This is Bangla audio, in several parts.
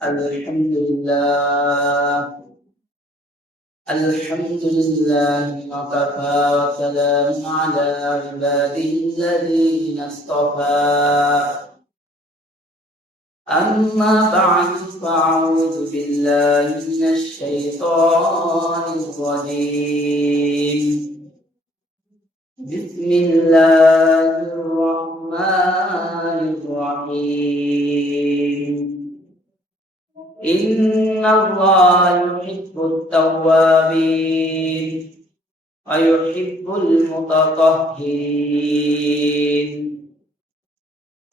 الحمد لله الحمد لله وكفى وسلام على عباده الذين اصطفى أما بعد فأعوذ بالله من الشيطان الرجيم بسم الله الرحمن الرحيم إن الله يحب التوابين ويحب المتطهرين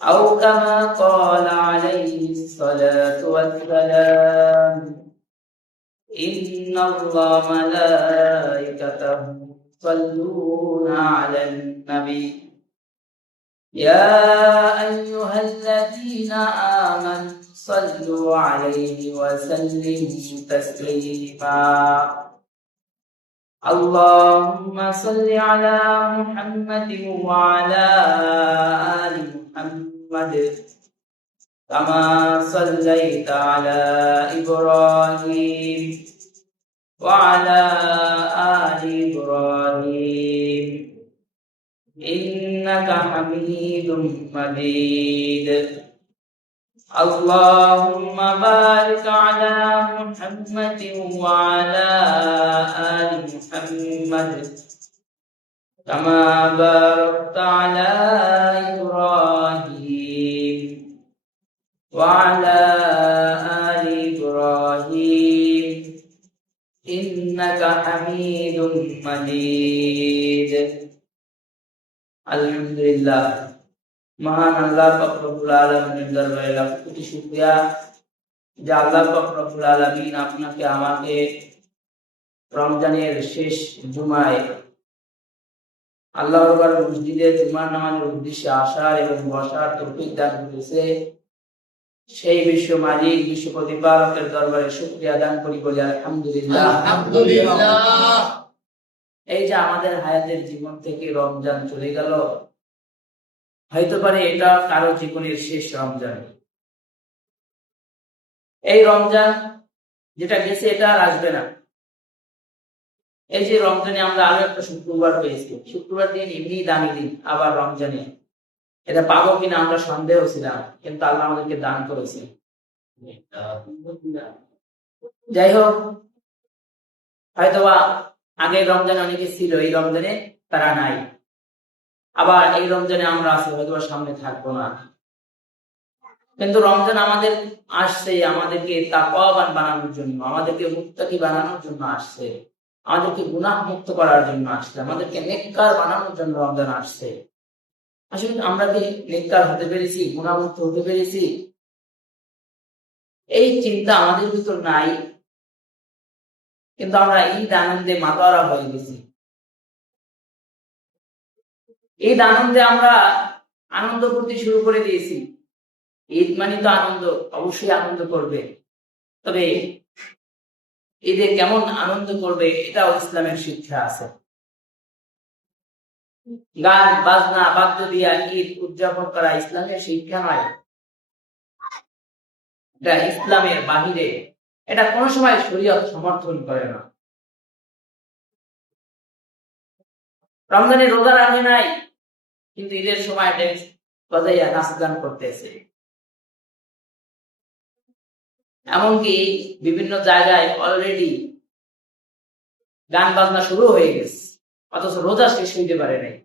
أو كما قال عليه الصلاة والسلام إن الله ملائكته يصلون على النبي يا أيها الذين آمنوا صلوا عليه وسلموا تسليما اللهم صل على محمد وعلى آل محمد كما صليت على إبراهيم وعلى آل إبراهيم إنك حميد مجيد اللهم بارك على محمد وعلى آل محمد كما باركت على إبراهيم وعلى آل إبراهيم إنك حميد مجيد আলহামদুলিল্লাহ মহান আল্লাহ পাক রব্বুল আলামিনের দরবারে লাখ কোটি শুকরিয়া যে আল্লাহ পাক রব্বুল আলামিন আপনাকে আমাকে রমজানের শেষ জুমায় আল্লাহর ঘর মসজিদে জুমার নামাজের উদ্দেশ্যে আসার এবং বসার তৌফিক দান করেছে। সেই বিশ্ব মালিক বিশ্ব প্রতিপালকের দরবারে শুকরিয়া দান করি বলি আলহামদুলিল্লাহ। আলহামদুলিল্লাহ। এই যে আমাদের হায়াতের জীবন থেকে রমজান চলে গেল, হয়তো পারে এটা কারো জীবনের শেষ রমজান। এই রমজান যেটা গেছে এটা আর আসবে না। এই যে রমজানে আমরা আরো একটা শুক্রবার পেয়েছি, শুক্রবার দিন এমনি দামি দিন, আবার রমজানে এটা পাবো কিনা আমরা সন্দেহ ছিলাম, কিন্তু আল্লাহ আমাদেরকে দান করেছে। যাই হোক, হয়তোবা আগের রমজানে অনেকে ছিল, এই রমজানে তারা নাই। আবার এই রমজানে আমরা আছি, হয়তো সামনে থাকবো না। কিন্তু রমজান আমাদের আসছে আমাদেরকে তাকওয়াবান বানানোর জন্য, আমাদেরকে মুত্তাকি বানানোর জন্য আসছে, আমাদেরকে গুনাহ মুক্ত করার জন্য আসছে, আমাদেরকে নেককার বানানোর জন্য রমজান আসছে। আসলে আমরা কি নেককার হতে পেরেছি, গুনাহ মুক্ত হতে পেরেছি? এই চিন্তা আমাদের ভিতর নাই, কিন্তু আমরা ঈদ আনন্দে মাতোয়ারা হয়ে গেছি। ঈদ আনন্দে আমরা আনন্দ করতে শুরু করে দিয়েছি। ঈদ মানে তো আনন্দ, অবশ্যই আনন্দ করবে, তবে ঈদে কেমন আনন্দ করবে এটাও ইসলামের শিক্ষা আছে। গান বাজনা বাদ্য দিয়া ঈদ উদযাপন করা ইসলামের শিক্ষা নয়, এটা ইসলামের বাহিরে, এটা কোনো সময় শরীয়ত সমর্থন করে না। রমজানে রোজা রাখে নাই, কিন্তু ঈদের সময় বাজাইয়া নাচ গান করতেছে। এমনকি বিভিন্ন জায়গায় অলরেডি গান বাজনা শুরু হয়ে গেছে, অথচ রোজা শেষ হইতে পারে নাই।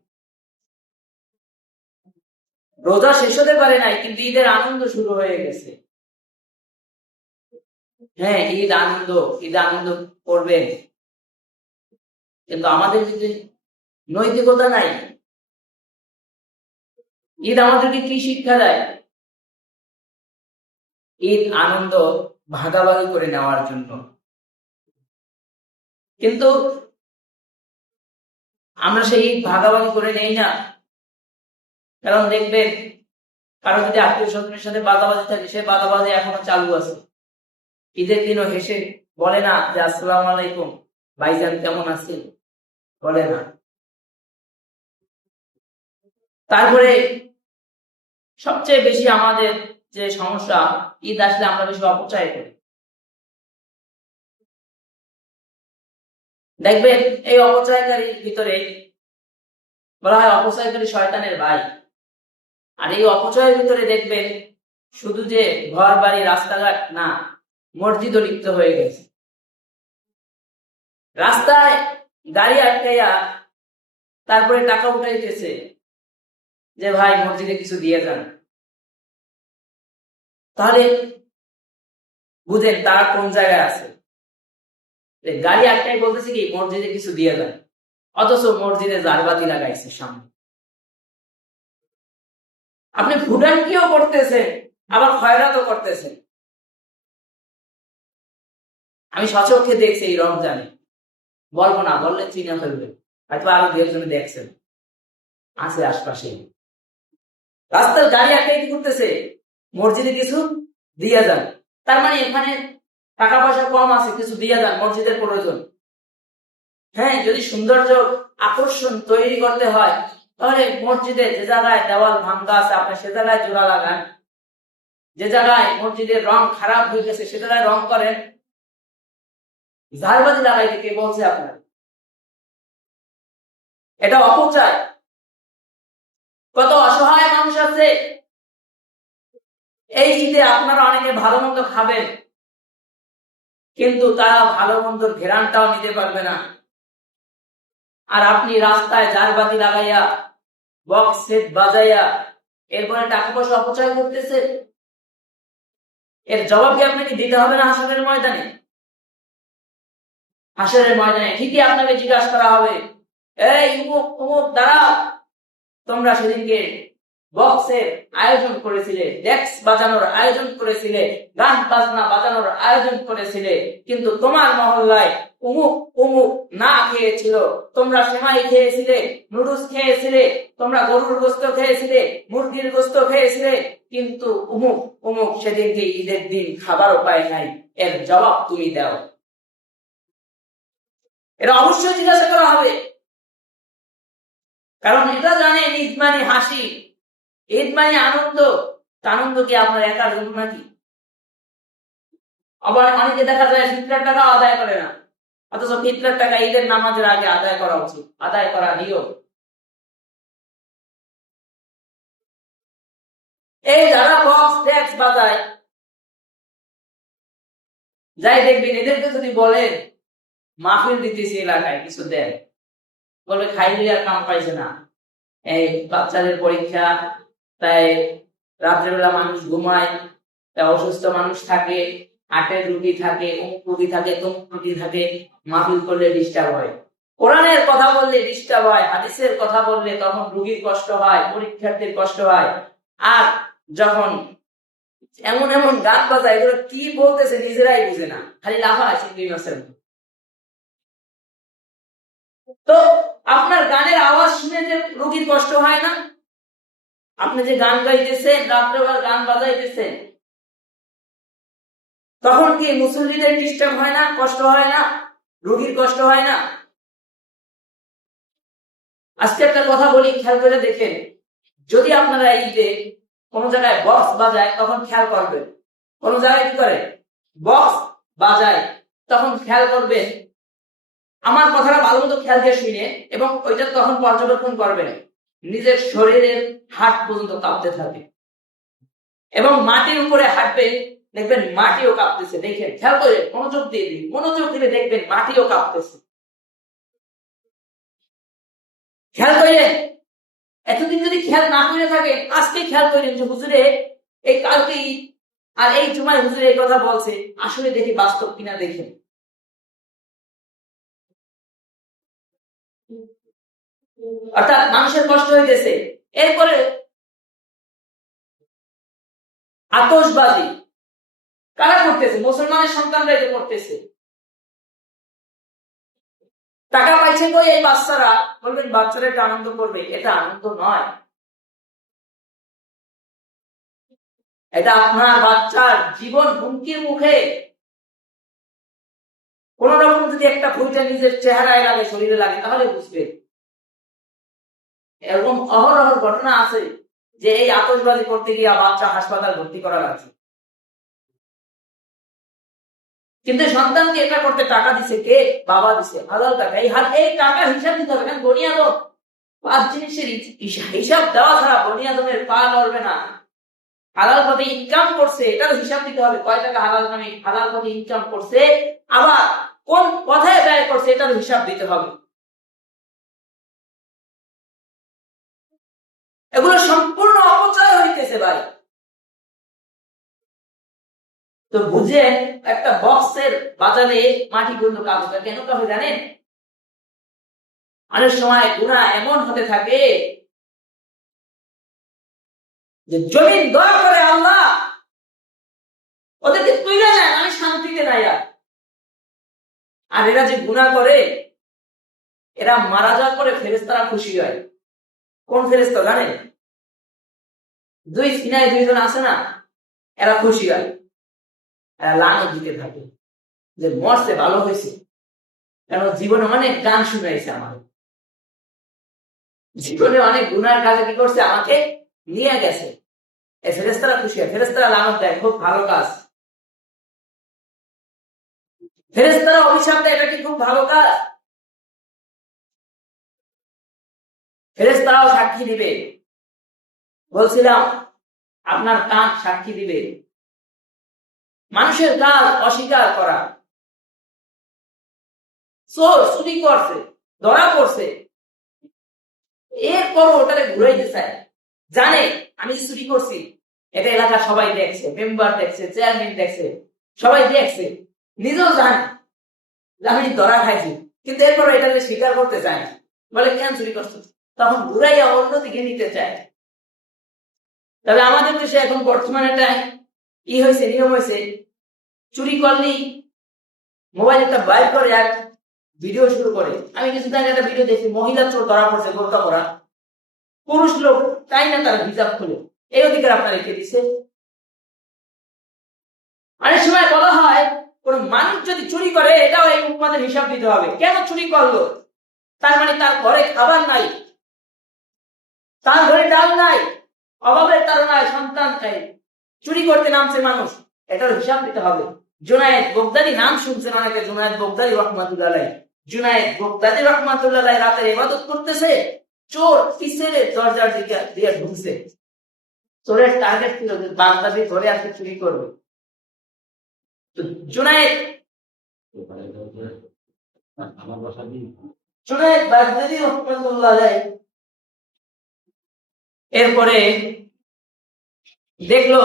রোজা শেষ হতে পারে নাই, কিন্তু ঈদের আনন্দ শুরু হয়ে গেছে। হ্যাঁ, ঈদ আনন্দ করবেন, কিন্তু আমাদের যদি নৈতিকতা নাই, ঈদ আমাদেরকে কি শিক্ষা দেয়? ঈদ আনন্দ ভাগাভাগি করে নেওয়ার জন্য। কিন্তু আমরা সেই ঈদ ভাগাভাগি করে নেই না। কারণ দেখবেন, কারো যদি আত্মীয় স্বজনের সাথে বাদাবাজি থাকে, সে বাদাবাজি এখনো চালু আছে। ঈদের দিনও হেসে বলে না যে আসসালামু আলাইকুম ভাইজান কেমন আছেন, বলে না। তারপরে সবচেয়ে বেশি আমাদের যে সমস্যা, ঈদ আসলে আমরা বেশি অপচয় করি। দেখবেন এই অপচয়কারীর ভিতরে বলা হয় অপচয়কারী শয়তানের ভাই। আর এই অপচয়ের ভিতরে দেখবেন শুধু যে ঘর বাড়ি রাস্তাঘাট না, মসজিদও লিপ্ত হয়ে গেছে। রাস্তায় গাড়ি আটকাইয়া তারপরে টাকা উঠাইতেছে যে ভাই মসজিদে কিছু দিয়ে যান। তাহলে বুঝেন তারা কোন জায়গায় আছে। গাড়ি আটকাই বলতেছে কি মসজিদে কিছু দিয়ে যান, অথচ মসজিদে জারবাতি লাগাইছে সামনে। আপনি ভুটানকিও করতেছেন, আবার খয়রাতও করতেছেন। আমি সচক্ষে দেখছি এই রমজানে, বলবো না, বললে চিনে ফেলবে, হয়তো আরো দু একজনে দেখছেন, আছে আশপাশে। রাস্তার গাড়ি আটকাই কি করতেছে, মসজিদে কিছু দিয়ে যান। তার মানে এখানে টাকা পয়সা কম আছে, কিছু দিয়ে যান, মসজিদের প্রয়োজন। হ্যাঁ, যদি সৌন্দর্য আকর্ষণ তৈরি করতে হয় তাহলে মসজিদে যে জায়গায় দেওয়াল ভাঙ্গা আছে আপনি সে জায়গায় জোড়া লাগান, যে জায়গায় মসজিদের রং খারাপ হয়ে গেছে সে জায়গায় রং করেন। ঝাড়বাতি লাগাইতে কে বলছে আপনার? এটা অপচয়। কত অসহায় মানুষ আছে এই ঈদে, আপনারা অনেকে ভালো মন্দ খাবেন, কিন্তু তারা ভালো মন্দর ঘেরানটাও নিতে পারবে না। আর আপনি রাস্তায় ঝাড়বাতি লাগাইয়া বক্স সেট বাজাইয়া এরপরে টাকা পয়সা অপচয় করতেছে। এর জবাব কি আপনাকে দিতে হবে না হাসরের ময়দানে? হাসরের ময়দানে ঠিকই আপনাকে জিজ্ঞাসা করা হবে, এই অমুক অমুক দাঁড়াও, তোমরা সেদিনকে বক্সের আয়োজন করেছিলে, ডেস্ক বাজানোর আয়োজন করেছিলে, গান বাজনা বাজানোর আয়োজন করেছিলে, কিন্তু তোমার মহল্লায় অমুক অমুক না খেয়েছিল। তোমরা সেমাই খেয়েছিলে, নুডলস খেয়েছিলে, তোমরা গরুর গোস্ত খেয়েছিলে, মুরগির গোস্ত খেয়েছিলে, কিন্তু অমুক অমুক সেদিনকে ঈদের দিন খাবারও পায় নাই। এর জবাব তুমি দাও। এটা অবশ্যই জিজ্ঞাসা করা হবে, কারণ এটা জানে ঈদ মানে হাসি, ঈদ মানে আনন্দ। আনন্দ কি আপনার একার জন্য নাকি? আবার অনেকে দেখা যায় ফিতরার টাকা আদায় করে না, অথচ ফিতরার টাকা ঈদের নামাজের আগে আদায় করা উচিত, আদায় করা নিয়ম। এই যারা বক্স ট্যাক্স বাজায়, যাই দেখবেন এদেরকে যদি বলেন মাহফিল দিতেছি এলাকায় কিছু দেন, বলবে খাইলে আর কাম পাইছে না, এই বাচ্চাদের পরীক্ষা, তাই রাত্রেবেলা মানুষ ঘুমায়, তাই অসুস্থ মানুষ থাকে, হাটের রুগী থাকে, অমুক রুগী থাকে, তমুক রুগী থাকে, মাহফিল করলে ডিস্টার্ব হয়। কোরআনের কথা বললে ডিস্টার্ব হয়, হাদিসের কথা বললে তখন রুগীর কষ্ট হয়, পরীক্ষার্থীর কষ্ট হয়। আর যখন এমন এমন গান বাজায়, এগুলো কি বলতেছে নিজেরাই বুঝে না, খালি লাফায় চিংড়ি মাছের। তো আপনার গানের আওয়াজ শুনে যে রোগীর কষ্ট হয় না? আপনি যে গান গাইতেছেন, রাত্রেবেলা গান বাজাইতেছেন, তখন কি মুসল্লিদের ডিস্টার্ব হয় না, কষ্ট হয় না, রোগীর কষ্ট হয় না? আজকে একটা কথা বলি, খেয়াল করে দেখেন, যদি আপনারা এই যে কোন জায়গায় বক্স বাজায় তখন খেয়াল করবেন, কোন জায়গায় কি করে বক্স বাজায় তখন খেয়াল করবেন, আমার কথাটা ভালো মতো খেয়াল দিয়ে শুনে এবং ওইটা তখন পর্যবেক্ষণ করবেন, নিজের শরীরের হাট পর্যন্ত কাঁপতে থাকে এবং মাটির উপরে হাঁটবে, দেখবেন মাটিও কাঁপতেছে। দেখেন, খেয়াল করে মনোযোগ দিয়ে দিন, মনোযোগ দিলে দেখবেন মাটিও কাঁপতেছে। খেয়াল করেন, এতদিন যদি খেয়াল না করে থাকেন আজকে খেয়াল করেন যে হুজুরে এই কালকে আর এই জুমায় হুজুরে এই কথা বলছে, আসলে দেখি বাস্তব কিনা দেখেন। অর্থাৎ মানুষের কষ্ট হইতেছে। এরপরে আতশবাজি কারা করতেছে? মুসলমানের সন্তানরা এটা করতেছে। টাকা পাইছে কই এই বাচ্চারা? বলবেন বাচ্চারা এটা আনন্দ করবে, এটা আনন্দ নয়, এটা আপনার বাচ্চার জীবন হুমকির মুখে। কোন রকম যদি একটা ফুইটা নিজের চেহারায় লাগে, শরীরে লাগে, তাহলে বুঝবে। এরকম অহরহ ঘটনা আছে যে এই আতশবাজি করতে গিয়ে বাচ্চা হাসপাতাল ভর্তি করা লাগছে, কিন্তু সন্তানকে এটা করতে টাকা দিছে কে? বাবা দিছে, হালাল টাকা। এই টাকার হিসাব দিতে হবে, কারণ বনি আদম 5 জিনিসের হিসাব দেওয়া ছাড়া বনি আদমের পা নড়বে না। হালাল পথে ইনকাম করছে, এটার হিসাব দিতে হবে, কয় টাকা হালাল পথে ইনকাম করছে, আবার কোন পথে ব্যয় করছে, এটার হিসাব দিতে হবে। এগুলো সম্পূর্ণ অপচয় হইতেছে ভাই। তো বুঝেন, একটা বক্সের বাজারে মাটি গুলো কাগজ কেন কাগজ জানেন? অনেক সময় গুনাহ এমন হতে থাকে যে জমিন দয়া করে আল্লাহ ওদেরকে তুলে নেন, আমি শান্তিতে নাই। আর এরা যে গুনাহ করে, এরা মারা যাওয়ার পরে ফেরেশতারা খুশি হয়। কোন ফেরেশতা জানেন? সিনায় 2 জন আছে না, এরা খুশি হয়, এরা লানত দিতে থাকে যে মরছে ভালো হয়েছে, কারণ জীবনে অনেক গান শুনাইছে, আমার জীবনে অনেক গুনার কাজে কি করছে, আমাকে নিয়ে গেছে। এই ফেরেশতারা খুশি হয়, ফেরেশতারা লানত দেয়, খুব ভালো কাজ। ফেরেশতারা অভিশাপ দেয়, এটা কি খুব ভালো কাজ? ফেরেশতারাও সাক্ষী দিবে। বলছিলাম আপনার কান সাক্ষী দিবে। মানুষের কাজ অস্বীকার করা, চোর চুরি করছে, ধরা পড়ছে, এরপর ওটারে ঘুরাইতে চায়, জানে আমি চুরি করছি, এটা এলাকা সবাই দেখছে, মেম্বার দেখছে, চেয়ারম্যান দেখছে, সবাই দেখছে, নিজেও জানে আমি ধরা খাইছি, কিন্তু এরপর এটা স্বীকার করতে চায়, বলে কেন চুরি করছো, তখন ঘুরাইয়া অন্যদিকে নিতে চায়। তবে আমাদের দেশে এখন বর্তমানে হয়েছে, নিয়ম হয়েছে, চুরি করলেই মোবাইল একটা বাইর করে আর ভিডিও শুরু করে। আমি কিছুদিন আগে একটা ভিডিও দেখি, মহিলা চোর ধরা পড়ছে, বোরকা পরা, পুরুষ লোক তাই না তার হিজাব খুলে। এই অধিকার আপনার রেখে দিচ্ছে। অনেক সময় বলা হয় কোন মানুষ যদি চুরি করে, এটাও এই উম্মাদের হিসাব দিতে হবে, কেন চুরি করলো? তার মানে তার ঘরে খাবার নাই, তার ঘরে ডাল নাই, অভাবের তাড়নায় সন্তান চাই, চুরি করতে নামছে মানুষ, এটার হিসাব দিতে হবে। জুনায়েদ বগদাদি নাম শুনছেন অনেকে, জুনায়েদ বগদাদি রহমাতুল্লাহ। জুনায়েদ বগদাদি রহমাতুল্লাহ রাতের ইবাদত করতেছে, চোর পিছনে দরজার দিকে দিয়ে ঢুকছে। চোরের টার্গেট ছিল যে বাগদাদি ধরে আজকে চুরি করবে। তো জুনায়েদ বাগদাদি রহমাতুল্লাহ এরপরে দেখলো,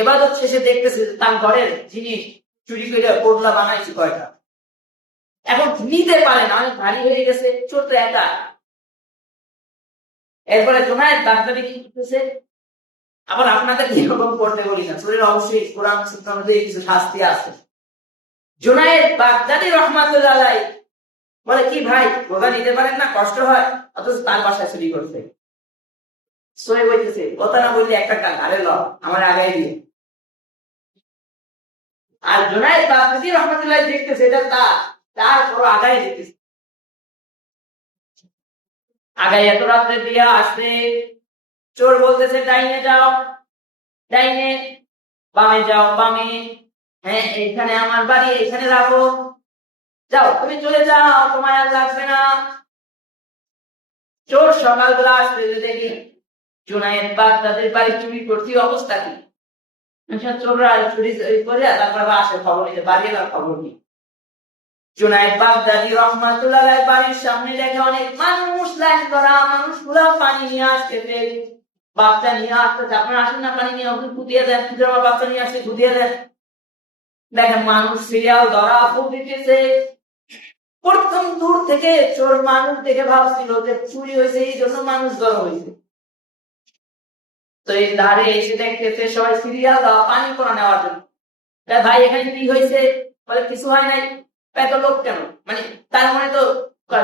এবাদত শেষে দেখতেছে তার ঘরের জিনিস চুরি করে পোটলা বানাইছে কয়টা, এখন নিতে পারে না, অনেক ভারী হয়ে গেছে, চোর তো একা। এরপরে জুনায়েদ বাগদাদি কি করতেছে, আবার আপনাদের এরকম করতে বলি না, চোরের অবশ্যই কোরআন সুন্নাহ অনুযায়ী কিছু শাস্তি আছে। জুনায়েদ বাগদাদি রহমাতুল্লাহ বলে, কি ভাই রোজা নিতে পারেন না, কষ্ট হয়, অথচ তার বাসায় চুরি করছে। সয়ে বলতেছে, কথা না বললে একটা ঘাড়ে ল, আমার আগাই দিয়ে। আর জুনায়েদ বাগদাদি রহমাতুল্লাহ দেখতেছে এটা তার পুরো আগাই দিতেছে, আগাই এত রাত্রে দিয়ে আসছে। চোর বলতেছে, ডাইনে যাও, ডাইনে, বামে যাও, বামে, হ্যাঁ এইখানে আমার বাড়ি, এইখানে রাখো, যাও তুমি চলে যাও, তোমার আর লাগবে না। চোর সকালবেলা আসবে, দেখি জুনায়েদ বাগদাদির বাড়ি চুরি করছি, অবস্থা কি? চোররা চুরি করে তারপর আসে খবর নিতে, বাড়ি এলার খবর কি? জুনায়েদ বাগদাদি রহমাতুল্লাহ বাড়ির সামনে দেখে অনেক মানুষ লাইন করা, মানুষগুলা পানি নিয়ে আসতেছে, বাচ্চা নিয়ে আসতেছে। আপনারা আসেন না, পানি নিয়ে খুঁটিয়ে দেন, বাচ্চা নিয়ে আসে খুঁটিয়ে দেন, দেখেন মানুষ সিরিয়াল ধরা দিতেছে। প্রথম দূর থেকে চোর মানুষ দেখে ভাবছিল যে চুরি হয়েছে, এই জন্য মানুষ ধরা হয়েছে। তো এই ধারে এসে দেখতেছে সবাই সিরিয়াল দেওয়া, পানি করা নেওয়ার জন্য। ভাই এখানে কি হয়েছে? বলে কিছু হয় নাই। এত লোক কেন? মানে তার মনে তো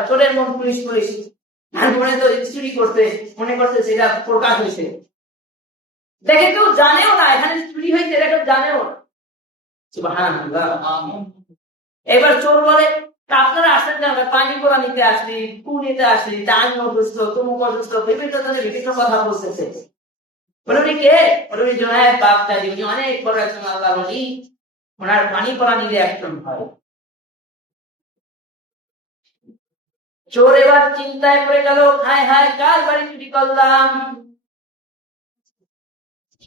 চোরের মন পুলিশ পুলিশ, তার মনে তো চুরি করতে মনে করতে সেটা প্রকাশ হয়েছে। দেখে কেউ জানেও না এখানে চুরি হয়েছে, এটা কেউ জানেও না। সুবহানাল্লাহ। এবার চোর বলে, তা আপনারা আসেন কেন? পানি পোড়া নিতে আসলি, ফু নিতে আসলি, আমি অসুস্থ, তুমুক অসুস্থ, বিভিন্ন ধরনের বিভিন্ন কথা বলতেছে। বলে উনি কে? বলে উনি জোনায়েদ বাগদাদি, উনি অনেক বড় একজন আল্লাহর ওলি, ওনার পানি পোড়া নিলে একজন হয়। চোর এবার চিন্তায় পড়ে গেল, হায় হায় কার বাড়ি চুরি করলাম।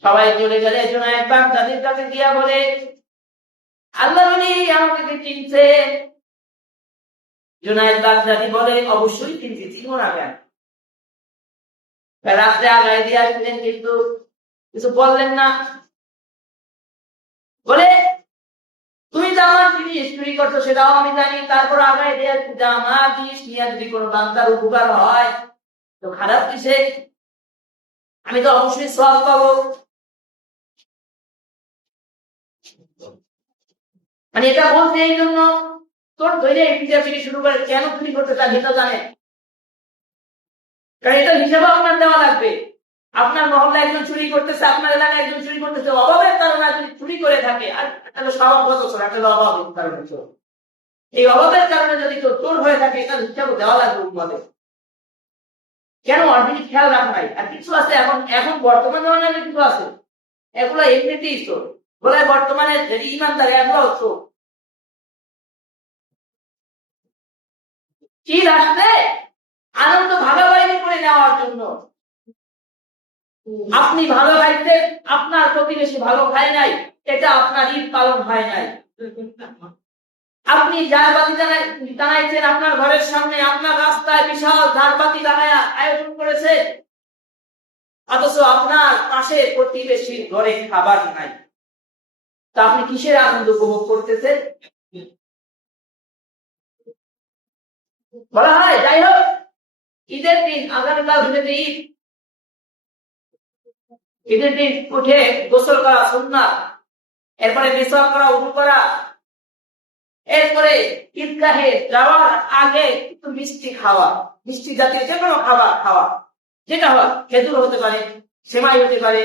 সবাই চলে গেলে জোনায়েদ বাগদাদির কাছে গিয়া বলে, আল্লাহর ওলি আমাকে কি চিনছে? জোনায়েদ বাগদাদি বলে, অবশ্যই চিনছি, চিনবো না কেন? রাত্রে আগায় দিয়ে আসলেন, কিন্তু কিছু বললেন না। বলে, তুমি তো আমার জিনিস চুরি করছো সেটাও আমি জানি, তারপর আগায় দিয়ে আসছি, আমার জিনিস নিয়ে যদি কোনো বান্দার উপকার হয় তো খারাপ কিসে? আমি তো অবশ্যই সওয়াব পাবো। মানে এটা বলছে এই জন্য তোর ধৈর্য পিটাপিটি শুরু করে, কেন চুরি করতে তার হিসাব জানে, কারণ এটা হিসাবে আপনার দেওয়া লাগবে। আপনার মহল্লা একজন চুরি করতেছে, আপনার এলাকায় একজন চুরি করতেছে, অভাবের কারণে যদি চুরি করে থাকে, আর একটা স্বভাবগত চোর, একটা অভাবের কারণে চোর, এই অভাবের কারণে যদি কেউ চোর হয়ে থাকে, এটা হিসাবে দেওয়া লাগবে উম্মতে। কেন অর্ধেক খেয়াল রাখা নাই? আর কিছু আছে এখন এখন বর্তমান ধরনের কিছু আছে, এগুলো এমনিতেই চোর, বলে বর্তমানে ইমানদার এগুলো চোর। কি আসছে? আনন্দ ভাগাভাগি করে নেওয়ার জন্য। আপনি ভালো খাইতে, আপনার প্রতিবেশী ভালো খায় নাই, এটা আপনার ঈদ পালন হয় নাই। আপনি ঝাড়বাতি টানাইছেন আপনার ঘরের সামনে, আপনার রাস্তায় বিশাল ঝাড়বাতি লাগায়া আয়োজন করেছে, অথচ আপনার পাশে প্রতিবেশীর ঘরে খাবার নাই। তা আপনি কিসের আনন্দ উপভোগ করতেছেন? বলা হয়, যাই হোক, ঈদের দিন, আগামীকাল থেকে ঈদ, ঈদের দিন উঠে গোসল করা সুন্নাত, এরপরে মিসওয়াক করা, ওযু করা, এরপরে ঈদগাহে যাওয়ার আগে একটু মিষ্টি খাওয়া, মিষ্টি জাতীয় যে কোনো খাবার খাওয়া, যেটা হয় খেজুর হতে পারে, সেমাই হতে পারে,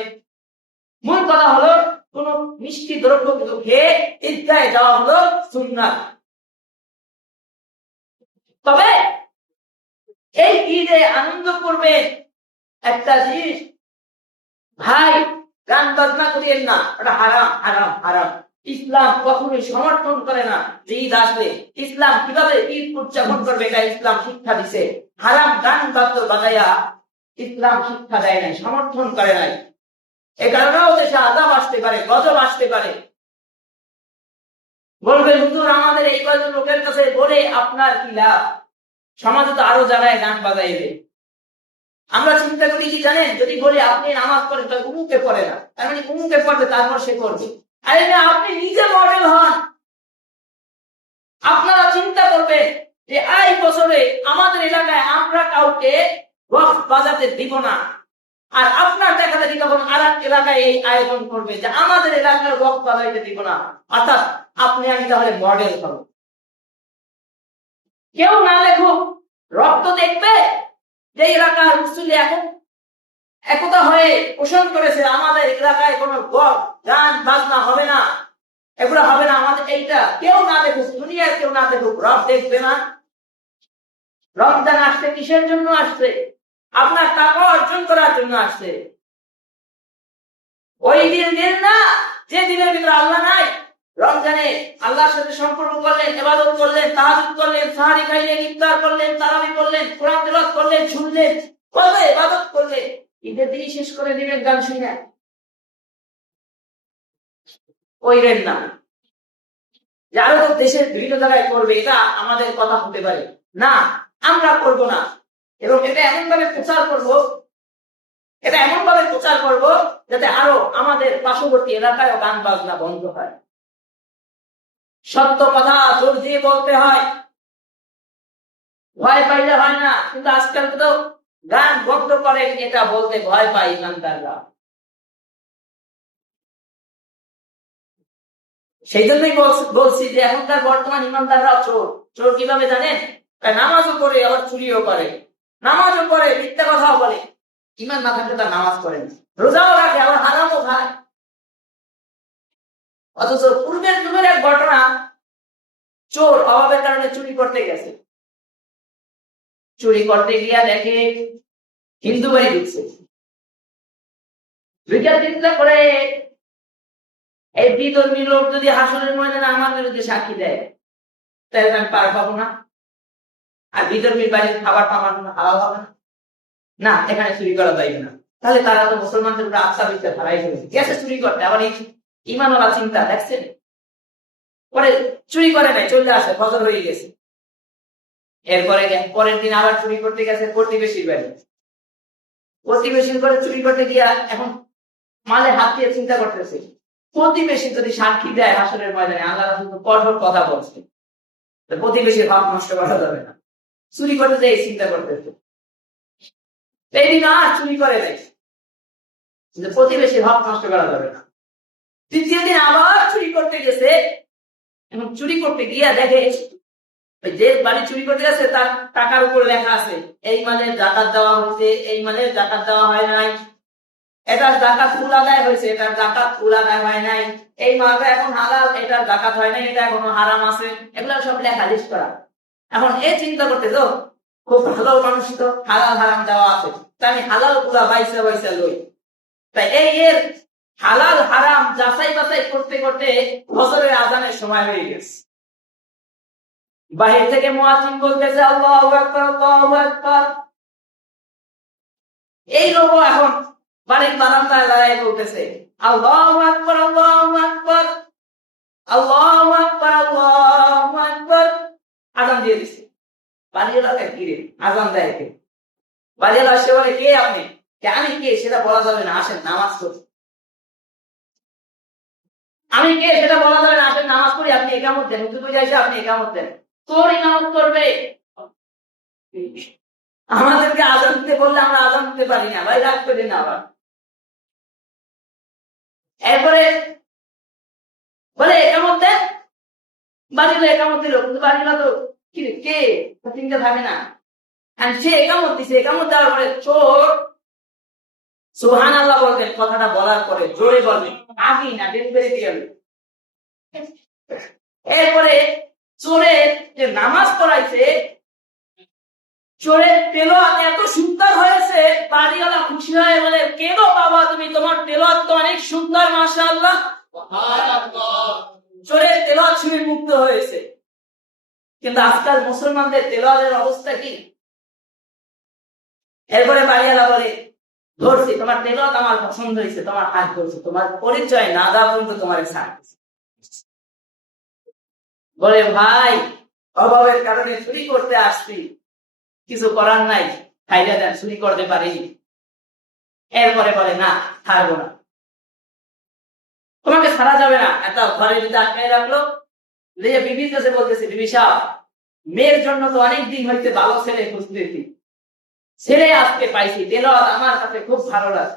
মূল কথা হলো কোন মিষ্টি দ্রব্য কিছু খেয়ে ঈদগাহে যাওয়া হলো সুন্নাত। তবে এই ঈদে আনন্দ করবে একটা জিনিস, ভাই গান বাজনা করিয়েন না, ওটা হারাম হারাম হারাম। ইসলাম কখনোই সমর্থন করে না যে ঈদ আসবে ইসলাম কিভাবে ঈদ উদযাপন করবে, এটা ইসলাম শিক্ষা দিছে। হারাম গান বাদ্য বাজাইয়া ইসলাম শিক্ষা দেয় নাই, সমর্থন করে নাই। এ কারণেও দেশে আযাব আসতে পারে, গজব আসতে পারে। বলবে হুজুর আমাদের এই কয়েকজন লোকের কাছে বলে আপনার কি লাভ, সমাজে তো আরো জায়গায় গান বাজাইবে। আমরা চিন্তা করি কি জানেন, যদি বলি আপনি নামাজ পড়েন তাহলে উমুকে পড়ে না, তার মানে উমুকে পড়বে তারপর সে করবে। আরে না, আপনি নিজে মডেল হন। আপনারা চিন্তা করবেন যে এই বছরে আমাদের এলাকায় আমরা কাউকে ওয়াক্ফ বাজাতে দিব না, আর আপনার দেখা দেখি তখন আর এক এলাকায় এই আয়োজন করবে যে আমাদের এলাকায় ওয়াক্ফ বাজাইতে দিব না, অর্থাৎ আপনি আমি তাহলে মডেল হব। কেউ না দেখুক, রক্ত দেখবে যে এলাকার মুসলিম এখন একতা হয়ে পোষণ করেছে আমাদের এলাকায় কোনো গান বাজনা হবে না, এগুলো হবে না, আমাদের এইটা কেউ না দেখুক, দুনিয়ার কেউ না দেখুক, রব দেখবে না। রমজান আসছে কিসের জন্য আসছে? আপনার টাকা অর্জন করার জন্য আসছে। ওই দিন না যে দিনের ভিতরে আল্লাহ নাই, রমজানে আল্লাহর সাথে সম্পর্ক করলেন, ইবাদত করলেন, তাহাজ্জুদ করলেন, সাহরি খাইলেন, ইফতার করলেন, তারাবি করলেন, কোরআন তেলাওয়াত করলেন, শুনলেন, কত ইবাদত করলেন, ঈদের দিনই শেষ করে দিবেন গান শুনে? ওই রেন না যারা তো দেশের বিভিন্ন জায়গায় করবে, এটা আমাদের কথা হতে পারে না, আমরা করব না। এবং এটা এমন ভাবে প্রচার করব, এটা এমন ভাবে প্রচার করব যাতে আরো আমাদের পার্শ্ববর্তী এলাকায় গান বাজনা বন্ধ হয়। সত্য কথা জোর দিয়ে বলতে হয়, ভয় পাইলে হয় না। কিন্তু আজকাল তো গান বন্ধ করেন, এটা বলতে ভয় পায় ইমানদাররা। সেই জন্যই বলছি যে এখনকার বর্তমান ইমানদাররা চোর। চোর কিভাবে জানেন? নামাজও করে আবার চুরিও করে, নামাজও করে মিথ্যা কথাও বলে, ইমান না থাকলে তার নামাজ করেন, রোজাও রাখে আবার হারামও খায়। অথচ পূর্বের যুগের এক ঘটনা, চোর অভাবের কারণে চুরি করতে গেছে, চুরি করতে গিয়া দেখে হিন্দু বাড়ি ঢুকছে, চিন্তা করে এই বিধর্মী লোক যদি হাসনের ময়দানে আমার বিরুদ্ধে সাক্ষী দেয় তাহলে আমি পার পাবো না, আর বিধর্মীর বাড়ির খাবার আমার হালাল হবে না, না এখানে চুরি করা যাইবে না। তাহলে তারা তো মুসলমানদের উপরে আস্থা বিশ্বাস হারাই ফেলেছে, গেছে চুরি করতে। আবার এই ইমানওয়ালা চিন্তা দেখছেন, পরে চুরি করে নাই, চলে আসে, ফজর হয়ে গেছে। এরপরে পরের দিন আবার চুরি করতে গেছে প্রতিবেশীর বাড়ি, প্রতিবেশীর ঘরে চুরি করতে গিয়া এখন মালে হাত দিয়ে চিন্তা করতেছে, প্রতিবেশী যদি সাক্ষী দেয় হাসরের ময়দানে, আল্লাহ রাসূল কঠোর কথা বলছে, প্রতিবেশীর ভাব নষ্ট করা যাবে না, চুরি করতে যাই চিন্তা করতেছে। এই দিন আর চুরি করে নাই, প্রতিবেশীর ভাব নষ্ট করা যাবে না। তৃতীয় দিন আবার চুরি করতে গেছে, এখন চুরি করতে গিয়া দেখে যে বাড়ি চুরি করতে গেছে তার টাকার উপর লেখা আছে এই মালের জাকাত দেওয়া হয়েছে, এই মালের জাকাত দেওয়া হয় নাই, এটার জাকাত ফুল আদায় হয়েছে, এটার জাকাত ফুল আদায় হয় নাই, এই মালটা এখন হালাল, এটার জাকাত হয় নাই, এটা এখনো হারাম আছে, এগুলো সব লেখা লিস্ট করা। এখন এই চিন্তা করতে তো খুব ভালো মানুষ, তো হালাল হারাম দেওয়া আছে, তাই আমি হালাল গুলা বাইসা বাইসা লই। তাই এই এর হালাল হারাম যাচাই বাছাই করতে করতে ফজরের আজানের সময় হয়ে গেছে। বাহির থেকে মুয়াজ্জিন বলতেছে আল্লাহু আকবার, আল্লাহু আকবার। এই লোক এখন বাড়ির বারান্দায় দাঁড়ায় বলতেছে আল্লাহু আকবার, আল্লাহু আকবার, আল্লাহু আকবার, আল্লাহু আকবার। আজান দিয়ে দিছে। বাড়িওয়ালা ঘিরে আজান দেয় কে? বাড়িওয়ালা সে বলে কে আপনি? আমি কে সেটা বলা যাবে না, আসেন নামাজ পড়ি। আমি কে সেটা বলা যাবে না, আসেন নামাজ পড়ি, আপনি একামত দেন, আপনি একামত দেন। তোর ইমামত করবে, আমাদেরকে আজান দিতে বললে আমরা আজান দিতে পারি না, ভাই রাগ করে না। আবার এরপরে বলে একামত দেন, বাড়িগুলো একামত দিল, কিন্তু বাড়িগুলো তো কি কে চিন্তা থাকে না। সে একামত দিছে, একামত দেওয়ার পরে চোর সুবহানাল্লাহ বলতেন, কথাটা বলার পরে জোরে বলবেন, আগে না ডেলিভারি দিয়ে গেল। এরপরে চোরের যে নামাজ পড়াইছে, চোরের তেলাওয়াত এত সুন্দর হয়েছে, বাড়িওয়ালা খুশি হয়ে বলে কেন বাবা তুমি, তোমার তেলাওয়াত তো অনেক সুন্দর, মাশাআল্লাহ, সুবহানাল্লাহ। চোরের তেলাওয়াত শুনে মুগ্ধ হয়েছে। কিন্তু আজকাল মুসলমানদের তেলাওয়াতের অবস্থা কি? এরপরে বাড়িওয়ালা বলে ধরছি, তোমার তেলাওয়াত আমার পছন্দ হয়েছে, তোমার হাত ধরছে, তোমার পরিচয় না দেওয়া পর্যন্ত তোমার ছাড়। বলে ভাই অভাবের কারণে চুরি করতে আসছি, কিছু করার নাই, খাইয়া দেন, চুরি করতে পারিনি। এরপরে বলে না ছাড়বো না, তোমাকে ছাড়া যাবে না। একটা ঘরের ভিতরে আটকায় রাখলো, বিবির কাছে বলতেছে বিবি সাহেব, মেয়ের জন্য তো অনেক দিন হইতে ভালো ছেলে খুঁজতেছি, ছেলে আজকে পাইছি, তেলাওয়াত আমার কাছে খুব ভালো লাগে,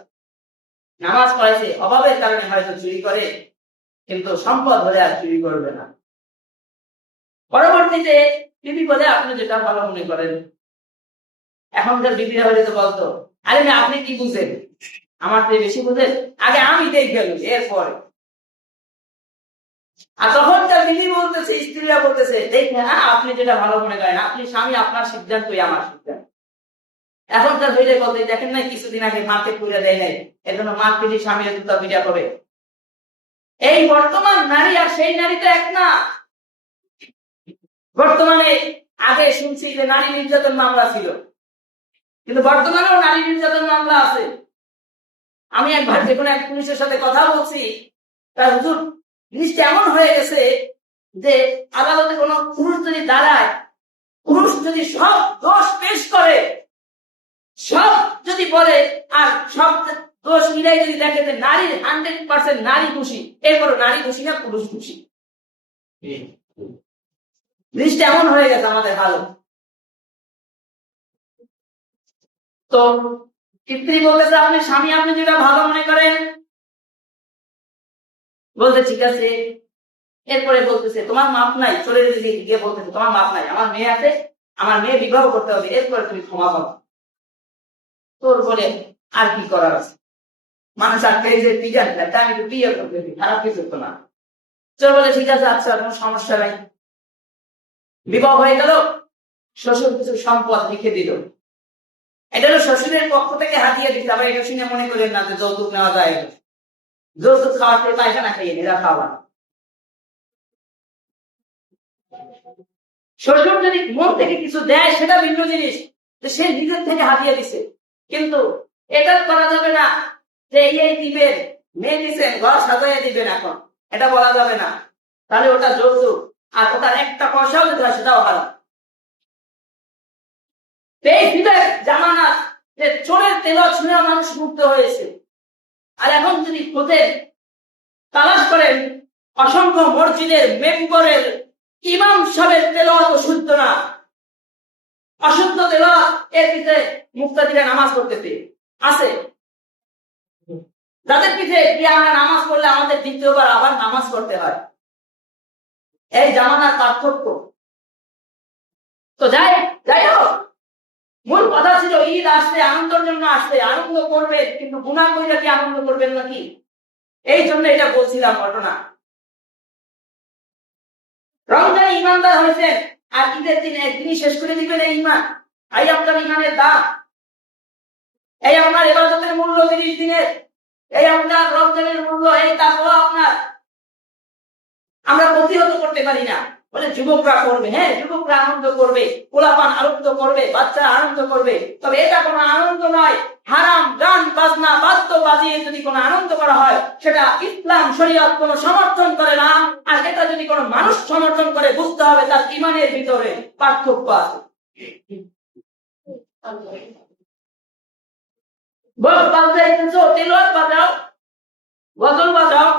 নামাজ পড়াইছে, অভাবের কারণে হয়তো চুরি করে, কিন্তু সম্পদ হলে আর চুরি করবে না। পরবর্তীতে বিবি বলে আপনি যেটা ভালো মনে করেন। এখনকার বিবিরা হলে তো বলতো আরে না আপনি কি বুঝেন, আমার চেয়ে বেশি বুঝেন, আগে আমি দেখে গেল এরপরে। আর তখনকার বিবি বলতেছে, স্ত্রীরা বলতেছে দেখে হ্যাঁ আপনি যেটা ভালো মনে করেন, আপনি স্বামী, আপনার সিদ্ধান্তই আমার সিদ্ধান্ত। এখনকার হইলে বলতে দেখেন না কিছুদিন আগে মাকে পুড়ে দেয় নাই, এজন্য মা পিঠি স্বামীর জুতা পিঠা করে। এই বর্তমান নারী আর সেই নারী তো এক না। বর্তমানে আগে শুনছি যে নারী নির্যাতন মামলা ছিল, কিন্তু বর্তমানেও নারী নির্যাতন মামলা আছে। আমি একবার যে কোনো এক পুলিশের সাথে কথা বলছি, তার হুজুর জিনিসটা এমন হয়ে গেছে যে আদালতে কোনো পুরুষ যদি দাঁড়ায়, পুরুষ যদি সব দোষ পেশ করে, সব যদি বলে, আর সব দোষ মিলাই যদি দেখে যে নারীর 100% নারী দোষী, এরপরে নারী দোষী না পুরুষ দোষী। জিনিসটা এমন হয়ে গেছে আমাদের ভালো। তো স্ত্রী বলতেছে আপনি স্বামী, আপনি যেটা ভালো মনে করেন। বলতে ঠিক আছে। এরপরে বলতেছে তোমার মাপ নাই, চলে যেতে গিয়ে বলতেছে তোমার মাপ নাই, আমার মেয়ে আছে, আমার মেয়ে বিবাহ করতে হবে, এরপরে তুমি ক্ষমা পাবো। তোর বলে আর কি করার আছে, মানুষ আজকে যে পিজা খায়, আমি তো বিয়ে করতে খারাপ কিছু তো না। চোর বলে ঠিক আছে, আচ্ছা কোনো সমস্যা নাই, বিবাহ হয়ে গেল, শ্বশুর কিছু সম্পদ লিখে দিল, এটা হলো শ্বশুরের পক্ষ থেকে হাতিয়ে দিতে। আবার এটা শুনে মনে করেন না যে যৌতুক নেওয়া যায়, যৌতুক খাওয়াতে পায়খানা খাইয়ে এরা খাওয়া। শ্বশুর যদি মন থেকে কিছু দেয় সেটা ভিন্ন জিনিস, যে সে নিজের থেকে হাতিয়ে দিছে, কিন্তু এটা করা যাবে না যে এই দিবেন, মেয়ে দিচ্ছেন ঘর সাজাইয়া দিবেন, এখন এটা বলা যাবে না, তাহলে ওটা যৌতুক। আর ওটার একটা পয়সাও যদি হয় সেটাও হারাম। এই বিবেক জামানা যে চোরের তেলাওয়াত শুনে মানুষ মুক্ত হয়েছে। আর এখন যদি খোঁজেন, তালাশ করেন, অসংখ্য মসজিদের মেম্বরের ইমাম সাহেবের তেলাওয়াত শুদ্ধ না, অশুদ্ধ তেলাওয়াত, এর পিছে মুক্তাদিরা নামাজ পড়তেছে আছে, যাদের পিছে আমরা নামাজ পড়লে আমাদের দ্বিতীয়বার আবার নামাজ পড়তে হয়। এই জামানার পার্থক্য। তো যাই হোক, মূল কথা ছিল ঈদ আসলে আনন্দের জন্য আসলে আনন্দ করবেন, কিন্তু গুনাহ কইরা কি আনন্দ করবেন নাকি? এই জন্য এটা বলছিলাম ঘটনা। রমজান ইমানদার হয়েছেন, আর ঈদের দিন একদিনই শেষ করে দিবেন এই ইমান। এই আপনার ইমানের দাম, এই আপনার ইবাদতের মূল্য 30 দিনের, এই আপনার রমজানের মূল্য, এই তাকওয়া আপনার আমরা প্রতিহত করতে পারি না। বলে যুবকরা করবে, হ্যাঁ যুবকরা আনন্দ করবে, পোলাপান আনন্দ করবে, বাচ্চা আনন্দ করবে, তবে এটা কোনো আনন্দ নয়। হারাম গান বাজনা বাদ্য বাজিয়ে যদি কোনো আনন্দ করা হয়, সেটা ইসলাম শরীয়ত কোনো সমর্থন করে না। আর এটা যদি কোনো মানুষ সমর্থন করে, বুঝতে হবে তার ইমানের ভিতরে পার্থক্য আছে। বক্স বাজাইতেছো, তেলাওয়াত বাজাও, গজল বাজাও,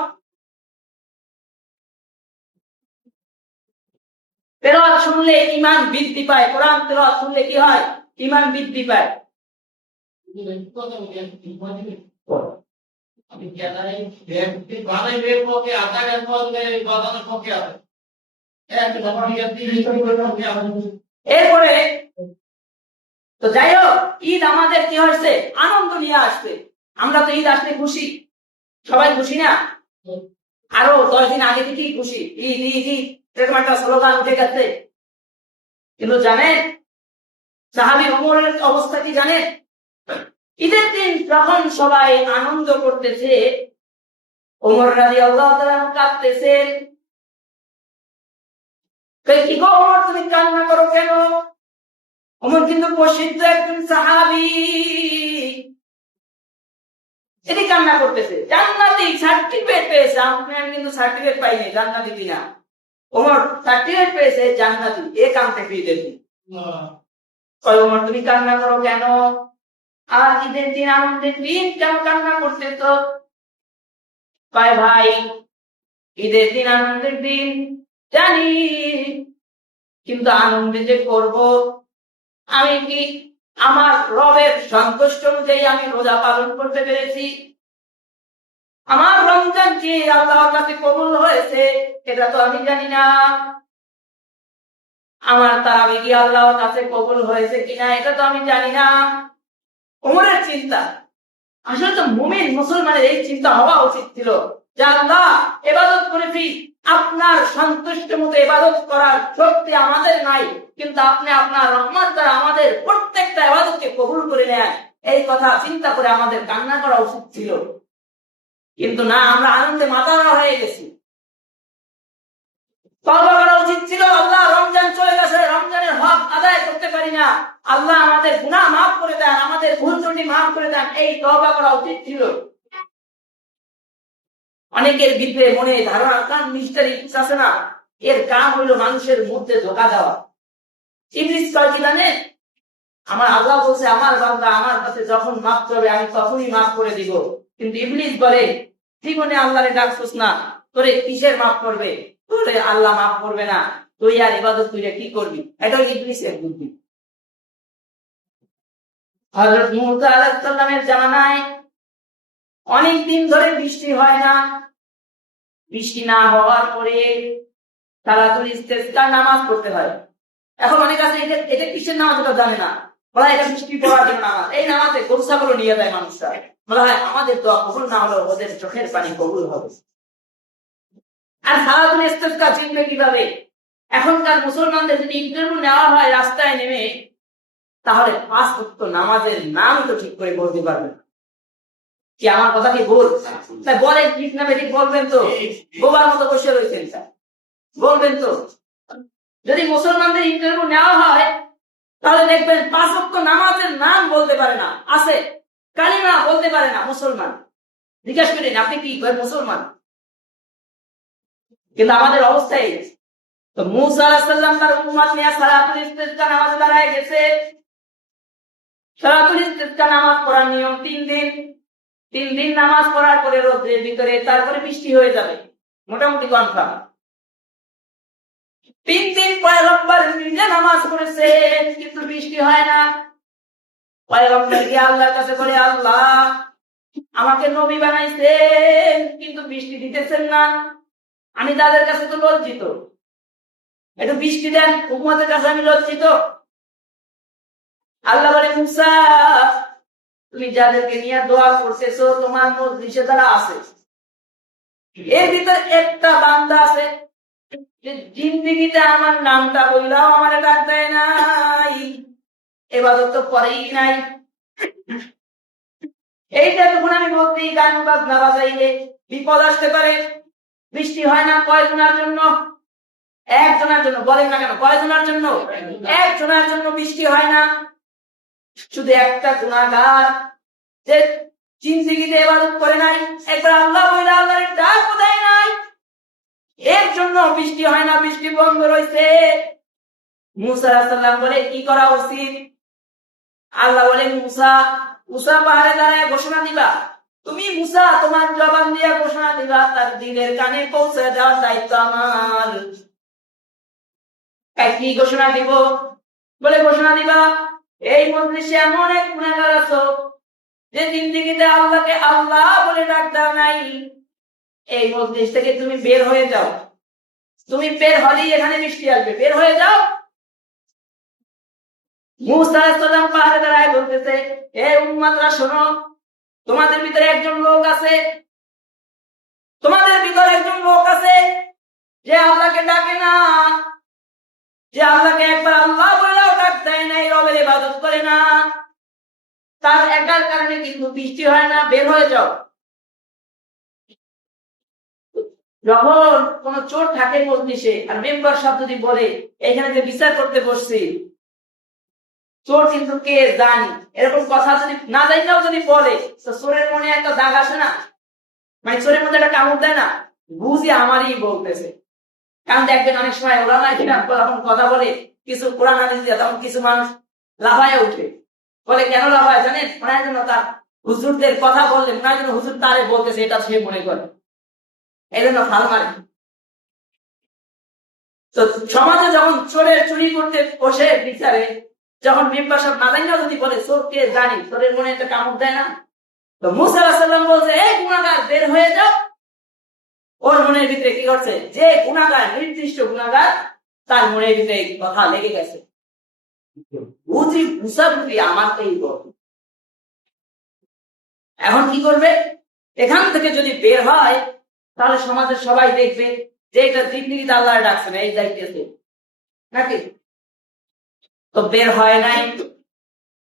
তেলাওয়াত শুনলে ঈমান বৃদ্ধি পায়। কোরআন তেলাওয়াত শুনলে কি হয়? ঈমান বৃদ্ধি পায়। এরপরে তো যাই হোক, ঈদ আমাদের কি হয়েছে? আনন্দ নিয়ে আসবে। আমরা তো ঈদ আসলে খুশি, সবাই খুশি না? আরো 10 দিন আগে থেকেই খুশি, ঈদ ঈদ ঈদ এরকম একটা স্লোগান উঠে গেছে। কিন্তু জানেন সাহাবী ওমরের অবস্থা কি জানেন? ঈদের দিন যখন সবাই আনন্দ করতেছে, ওমর রাদিয়াল্লাহু তাআলা কাঁদতেছেন। কি গো ওমর, তুমি কান্না করো কেন? ওমর কিন্তু প্রসিদ্ধ একজন সাহাবী, এটি কান্না করতেছে। জান্নাতি সার্টিফিকেট পেয়েছে, আমি কিন্তু সার্টিফিকেট পাইনি জান্নাতি কিনা। ওমর সার্টিফিকেট পেয়েছে জান্নাতি, এ কাঁদতে পেয়েছি। ওমর তুমি কান্না করো কেন? আর ঈদের দিন আনন্দের দিন কেন কান্না করতেছ? ভাই ঈদের দিন আনন্দের দিন জানি, কিন্তু আনন্দ যে করব, আমি কি আমার রবের সন্তুষ্ট অনুযায়ী আমি রোজা পালন করতে পেরেছি? আমার রমজান কি আল্লাহর কাছে কবুল হয়েছে এটা তো আমি জানি না। আমার তারাবি কি আল্লাহর কাছে কবুল হয়েছে কিনা এটা তো আমি জানি না। ওমরের চিন্তা, আসলে তো মুমিন মুসলমানের এই চিন্তা হওয়া উচিত ছিল যে আল্লাহ ইবাদত করেছি, আপনার সন্তুষ্ট মতো ইবাদত করার শক্তি আমাদের নাই, কিন্তু আপনি আপনার রহমত দ্বারা আমাদের প্রত্যেকটা ইবাদতকে কবুল করে নেন। এই কথা চিন্তা করে আমাদের কান্না করা উচিত ছিল, কিন্তু না, আমরা আনন্দে মাতারা হয়ে গেছি। তওবা করা উচিত ছিল, আল্লাহ রমজান চলে গেছে, রমজানের হক আদায় করতে পারি না, আল্লাহ আমাদের গুনাহ মাফ করে দেন, আমাদের ভুল ত্রুটি মাফ করে দেন, এই তওবা করা উচিত ছিল। অনেকের ভিতরে মনে ধারণা কান মিস্টারি আছে না, এর কাম হইল মানুষের মধ্যে ধোঁকা দেওয়া। ইবলিস কয় কি জানেন? আমার আল্লাহ বলছে আমার বান্দা আমার কাছে যখন মাফ করবে আমি তখনই মাফ করে দিব, কিন্তু ইবলিস বলে জীবনে আল্লাহরে ডাকছস না, তোরে কিসের মাফ করবে? তোরে আল্লাহ মাফ করবে না, তুই আর ইবাদত কইরা কি করবি? এটা ইবলিসের বুদ্ধি। হযরত মুসা আলাইহিস সালামের জামানায় অনেক দিন ধরে বৃষ্টি হয় না। বৃষ্টি না হওয়ার পরে সালাতুল ইস্তিসকা নামাজ পড়তে হয়। এখন অনেক আছে এটা কিসের নামাজ ওটা জানে না, বলা এটা বৃষ্টি পড়ার জন্য নামাজ। এই নামাজে গরু ছাগল নিয়ে যায় মানুষরা, বলা হয় আমাদের দোয়া কবুল না হলেও ওদের চোখের পানি কবুল হবে। আর সালাতুল ইস্তিসকা চিনবে কিভাবে? এখনকার মুসলমানদের যদি ইন্টারভিউ নেওয়া হয় রাস্তায় নেমে, তাহলে 5 ওয়াক্ত নামাজের নাম তো ঠিক করে বলতে পারবেন না। কি আমার কথা কি ভুল? তাই বলেন ঠিক না বেঠিক বলবেন তো? বোবার মতো বসে রয়েছেন স্যার, বলবেন তো? যদি মুসলমানদের ইন্টারভিউ নেওয়া হয় তাহলে দেখবেন 5 ওয়াক্ত নামাজের নাম বলতে পারে না, আছে কালিমা বলতে পারে না মুসলমান। জিজ্ঞাসা করেন আপনি কি মুসলমান? কিন্তু আমাদের অবস্থা এই। তো মুসা আলাইহিস সালাম তার উম্মত নিয়ে সালাতুল ইস্তিসকা নামাজে দাঁড়ায় গেছে। সালাতুল ইস্তিসকা নামাজ পড়ার নিয়ম 3 দিন। 3 দিন নামাজ পড়ার পরে রোদের ভিতরে তারপরে বৃষ্টি হয়ে যাবে, মোটামুটি কনফার্ম। 3 দিন পয়গম্বর নিজে নামাজ পড়েছে কিন্তু বৃষ্টি হয় না। পয়গম্বর গিয়ে আল্লাহর কাছে বলে, আল্লাহ আমাকে নবী বানাইছেন কিন্তু বৃষ্টি দিতেছেন না, আমি তাদের কাছে তো লজ্জিত, একটু বৃষ্টি দেন, উম্মতের কাছে আমি লজ্জিত। আল্লাহ বলে, মুসা তুমি যাদেরকে নিয়ে দোয়া করতেছো তোমার মজলিসে তারা আছে, এর ভিতর একটা বান্দা আছে যে জিন্দেগিতে আমার নামটা বললাও আমার ডাক দেয় নাই, এবাদত তো করেই নাই। এইটা তখন আমি বলতে গান বাজনা বাজাইলে বিপদ আসতে পারে। বৃষ্টি হয় না কয়জনের জন্য? একজনের জন্য। বলেন না কেন কয়জনের জন্য? একজনের জন্য বৃষ্টি হয় না। শুধু একটা গুনাহগার যে জিন্দেগিতে ইবাদত করে নাই, একবার আল্লাহ বলে আল্লাহর ডাক দেয় নাই, এর জন্য বৃষ্টি হয় না, বৃষ্টি বন্ধ রয়েছে। মুসা আলাইহিস সালাম বলে কি করা উচিত? আল্লাহ বলে, মুসা মুসা পাহাড়ে দাঁড়ায় ঘোষণা দিবা। তুমি মুসা তোমার জবান দিয়া ঘোষণা দিবা, তার দিলের কানে পৌঁছে দেওয়ার দায়িত্ব আমার। কি ঘোষণা দিব? বলে ঘোষণা দিবা, এই মজলিসে এমন এক গুনাহগার আছো যে জিন্দেগিতে আল্লাহকে আল্লাহ বলে ডাক দাও নাই, এই মজলিস থেকে তুমি বের হয়ে যাও। তুমি বের হলেই এখানে বৃষ্টি আসবে, বের হয়ে যাও। মুসা আলাইহিস সালাম পাহাড়ে দাঁড়ায় বলতেছে, হে উম্মতরা শোনো, তোমাদের ভিতরে একজন লোক আছে, তোমাদের ভিতরে একজন লোক আছে যে আল্লাহকে ডাকে না, যে আল্লাহকে একবার আল্লাহ বলেও ডাক দেয় না, রবের ইবাদত করে না, তার একার কারণে কিন্তু বৃষ্টি হয় না, বের হয়ে যাও। যখন কোন চোর থাকে মজলিসে আর মেম্বার সাহেব যদি বলে এখানে যে বিচার করতে বসছি, চোর কিন্তু কে জানি, এরকম কথা যদি না জানিও যদি বলে, তো চোরের মনে একটা দাগ আসে না, মানে চোরের মধ্যে একটা কামড় দেয় না, বুঝি আমারই বলতেছে। কারণ দেখবেন অনেক সময় ওলামা কিরাম যখন কথা বলে কিছু কোরআন হাদিস দিয়ে, তখন কিছু মানুষ লাফায় উঠে, বলে কেন লাফায় জানেন? ওনার জন্য তার হুজুরদের কথা বললে ওনার জন্য হুজুর তারে বলতেছে, এটা সে মনে করে, এই জন্য ফাল মারে। তো সমাজে যখন চোরের চুরি করতে বসে বিচারে, যখন মেম্বার সাহেব না জানিও যদি বলে চোরকে জানি, চোরের মনে একটা কামড় দেয় না? তো মুসা আলাইহিস সালাম বলছে, এই গুনাহগার বের হয়ে যাও। ওর মনের ভিতরে কি করছে? যে গুনাহগার, নির্দিষ্ট গুনাহগার, তার মনের ভিতরে কথা লেগে গেছে, বুঝি মুসা বুঝি আমারটাই বল। এখন কি করবে? এখান থেকে যদি বের হয় তাহলে সমাজের সবাই দেখবে যে এটা জিন্দেগিতে আল্লাহ ডাকছে না, এই যাইতেছে নাকি? তো বের হয় নাই।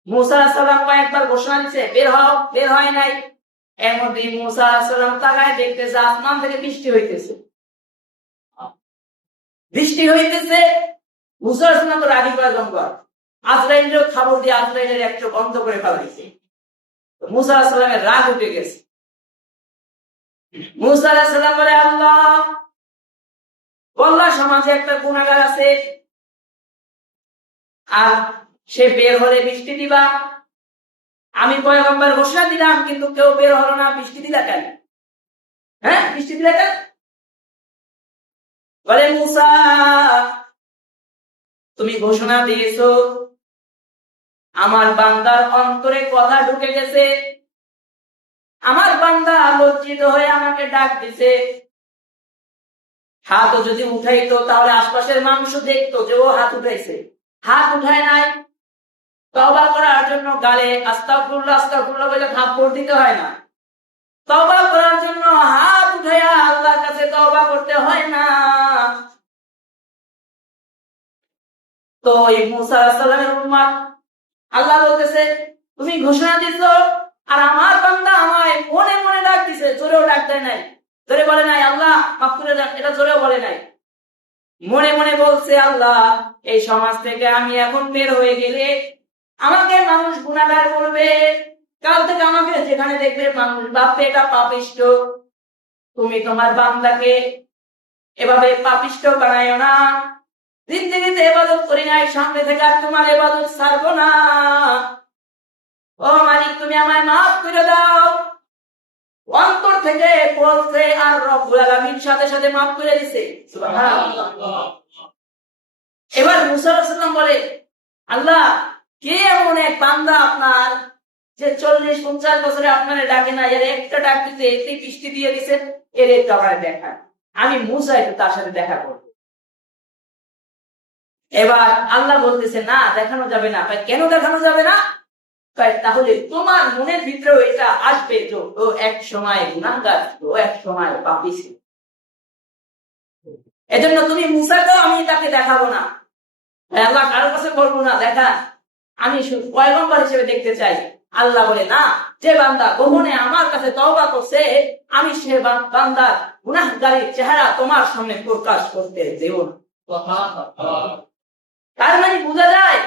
মুসা আলাইহিস সালাম কয়েকবার ঘোষণা দিচ্ছে বের হও, বের হয় নাই। এর মধ্যে মুসা আলাইহিস সালাম তাকায় দেখতেছে আসমান থেকে বৃষ্টি হইতেছে, বৃষ্টি হইতেছে। মুসা আলাইহিস সালাম তো রাগী পয়গম্বর, আজরাইলের খবর দিয়ে আজরাইলের এক চোখ বন্ধ করে ফেলাইছে। মুসা আলাইহিস সালামের রাগ উঠে গেছে। মুসা আলাইহিস সালাম বলে, আল্লাহ বল্লা সমাজে একটা গুনাহগার আছে, আর সে বের হলে বৃষ্টি দিবা। আমি পয়গম্বর ঘোষণা দিলাম কিন্তু কেউ বের হলো না, বৃষ্টি দিলা কেন? হ্যাঁ, বৃষ্টি দিলা কেন? বলে, মুসা তুমি ঘোষণা দিয়েছো, আমার বান্দার অন্তরে কথা ঢুকে গেছে, আমার বান্দা লজ্জিত হয়ে আমাকে ডাক দিছে, হাত যদি উঠাইতো তাহলে আশপাশের মানুষ দেখতো যে ও হাত উঠাইছে, হাত উঠায় নাই। তওবা করার জন্য গালে আস্তাগফিরুল্লাহ আস্তাগফিরুল্লাহ বলে থাপ্পড় দিতে হয় না, তওবা করার জন্য হাত উঠাইয়া আল্লাহর কাছে তওবা করতে হয় না। তো এই মুসা আলাইহিস সালামের উম্মত আল্লাহ বলতেছে তুমি ঘোষণা দিছো আর আমার বান্দা আমায় মনে মনে ডাক দিছে, জোরেও ডাক দেয় নাই, জোরে বলে নাই আল্লাহ মাফ করে দেন, এটা জোরেও বলে নাই, মনে মনে বলছে আল্লাহ এই সমাজ থেকে আমি এখন বের হয়ে গেলে আমাকে মানুষ গুনাহগার করবে, কাল থেকে আমাকে যেখানে দেখবে মানুষ ভাববে এটা পাপিষ্ঠ, তুমি তোমার বান্দাকে এভাবে পাপিষ্ঠ বানাইও না, জিন্দেগিতে ইবাদত করি নাই, সামনে থেকে আর তোমার ইবাদত ছাড়বো না, ও মালিক তুমি আমায় মাফ করে দাও। অন্তর থেকে বলছে আর রব্বুল আলামিন সাথে সাথে মাফ করে দিয়েছে, সুবহানাল্লাহ। এবার মুসা আলাইহিস সালাম বলে আল্লাহ কে এমন এক বান্দা আপনার যে 40-50 বছরে আপনার ডাকে না, এর একটা ডাক দিতে এতে বৃষ্টি দিয়ে দিয়েছেন, এর একটু আমার দেখা, আমি মুসা একটু তার সাথে দেখা করব। এবার আল্লাহ বলতেছে না দেখানো যাবে না। কেন দেখানো যাবে না? তাহলে তোমার মনের ভিতরেও এটা আসবে যে ও এক সময় গুনাহগার, ও এক সময় পাপী ছিল, এজন্য তুমি মুসাকেও আমি তাকে দেখাবো না, আল্লাহ কারোর কাছে বলবো না দেখা, আমি শুধু পয়গম্বর হিসেবে দেখতে চাই। আল্লাহ বলে না, যে বান্দা গোপনে আমার কাছে তওবা করছে আমি সে বান্দার গুনাহগারের চেহারা তোমার সামনে প্রকাশ করতে দেব না। তার মানে বোঝা যায়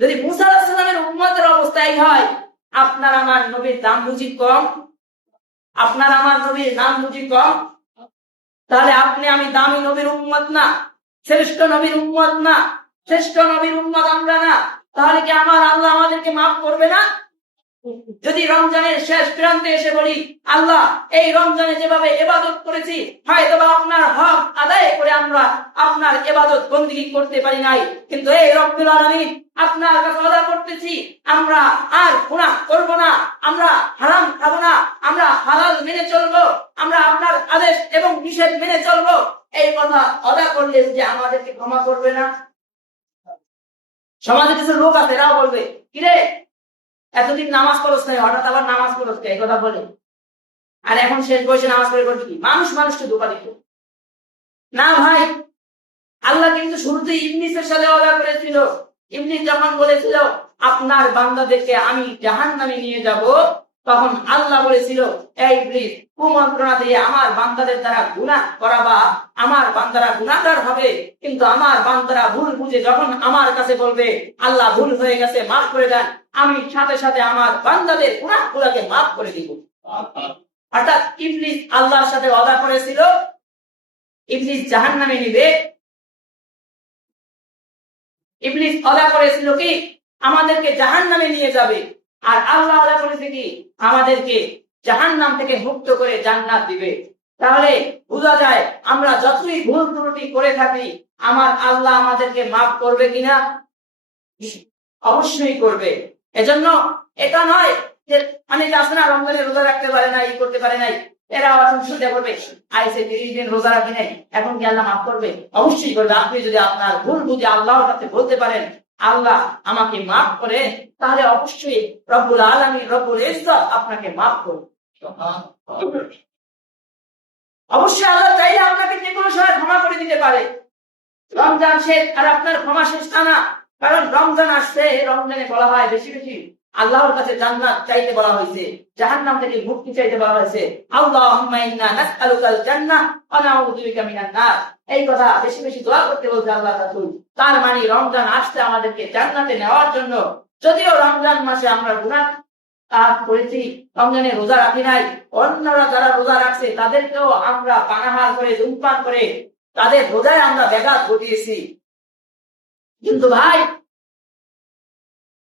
যদি মুসা আলাইহিস সালামের উম্মতের অবস্থা এই হয়, আপনার আমার নবীর দাম বুঝি কম, আপনার আমার নবীর নাম বুঝি কম, তাহলে আপনি আমি দামি নবীর উম্মত না, শ্রেষ্ঠ নবীর উম্মত না, শ্রেষ্ঠ নবীর উম্মত আমরা না, তাহলে কি আমার আল্লাহ আমাদেরকে মাফ করবে না? যদি রমজানের শেষ প্রান্তে এসে বলি আল্লাহ এই রমজানে যেভাবে ইবাদত করেছি হয়তো আপনার হক আদায় করে আমরা আপনার ইবাদত বন্দেগী করতে পারি নাই, কিন্তু এই রব্বুল আলামিন আপনার কাছে আদা করতেছি আমরা আর গুনাহ করব না, আমরা হারাম খাবো না, আমরা হালাল মেনে চলবো, আমরা আপনার আদেশ এবং নিষেধ মেনে চলবো, এই কথা আদা করলে যে আমাদেরকে ক্ষমা করবে না? সমাজে কিছু লোক আছে এরাও বলবে কিরে এতদিন নামাজ পড়ছ নাই, হঠাৎ আবার নামাজ পড়ছ এই কথা বলে, আর এখন শেষ বয়সে নামাজ পড়ে করবে কি? মানুষ মানুষকে ধোঁকা দিত না ভাই। আল্লাহ কিন্তু শুরুতে ইবলিসের সাথে ওয়াদা করেছিল, ইবলিস যখন বলেছিল আপনার বান্দাদেরকে আমি জাহান্নামে নিয়ে যাব, তখন আল্লাহ বলেছিল এই ইবলিস কুমন্ত্রণা দিয়ে আমার বান্দাদের দ্বারা গুনাহ করাবা, আমার বান্দারা গুনাহগার হবে, কিন্তু আমার বান্দারা ভুল বুঝে যখন আমার কাছে বলবে আল্লাহ ভুল হয়ে গেছে মাফ করে দেন, আমি সাথে সাথে আমার বান্দাদের গুনাহগুলোকে মাফ করে দিব। অর্থাৎ ইবলিস আল্লাহর সাথে ওয়াদা করেছিল ইবলিস জাহান্নামে নিবে, ইবলিস ওয়াদা করেছিল কি আমাদেরকে জাহান্নামে নিয়ে যাবে, আর আল্লাহ ওয়াদা করেছে কি আমাদেরকে জাহান্নাম থেকে মুক্ত করে জান্নাত দিবে। তাহলে বোঝা যায় আমরা যতই ভুল ত্রুটি করে থাকি আমার আল্লাহ আমাদেরকে মাফ করবে কিনা? অবশ্যই করবে। এজন্য এটা নয় যে অনেকে আছে না রমজানে রোজা রাখতে পারে না, এই করতে পারে নাই, এরা এখন চিন্তা করবে আইসে 30 দিন রোজা রাখি নাই এখন কি আল্লাহ মাফ করবে? অবশ্যই করবে। আপনি যদি আপনার ভুল বুঝে আল্লাহর কাছে বলতে পারেন আল্লাহ আমাকে মাফ করে, তাহলে অবশ্যই রব্বুল আলামিন রব্বুল ইজ্জত আপনাকে মাফ করবে। অবশ্যই আল্লাহ চাইলে আপনাকে যে কোনো সময় ক্ষমা করে দিতে পারে। রমজান শেষ আর আপনার ক্ষমা শেষ না, কারণ রমজান আসছে, রমজানে বলা হয় বেশি বেশি আল্লাহর কাছে জান্নাত চাইতে বলা হয়েছে, জাহান্নাম থেকে মুক্তি চাইতে বলা হয়েছে। আল্লাহুম্মা ইন্না নাসআলুকাল জান্নাহ ওয়া নাউযু বিকা মিনান নার, এই কথা বেশি বেশি দোয়া করতে বলছে আল্লাহ রাসূল। তার মানে রমজান আসছে আমাদেরকে জান্নাতে নেওয়ার জন্য। যদিও রমজান মাসে আমরা গুনাহ কাজ করেছি, রমজানে রোজা রাখি নাই, অন্যরা যারা রোজা রাখছে তাদেরকেও আমরা পানাহার করে ধূমপান করে তাদের রোজায় আমরা ব্যাঘাত ঘটিয়েছি, কিন্তু ভাই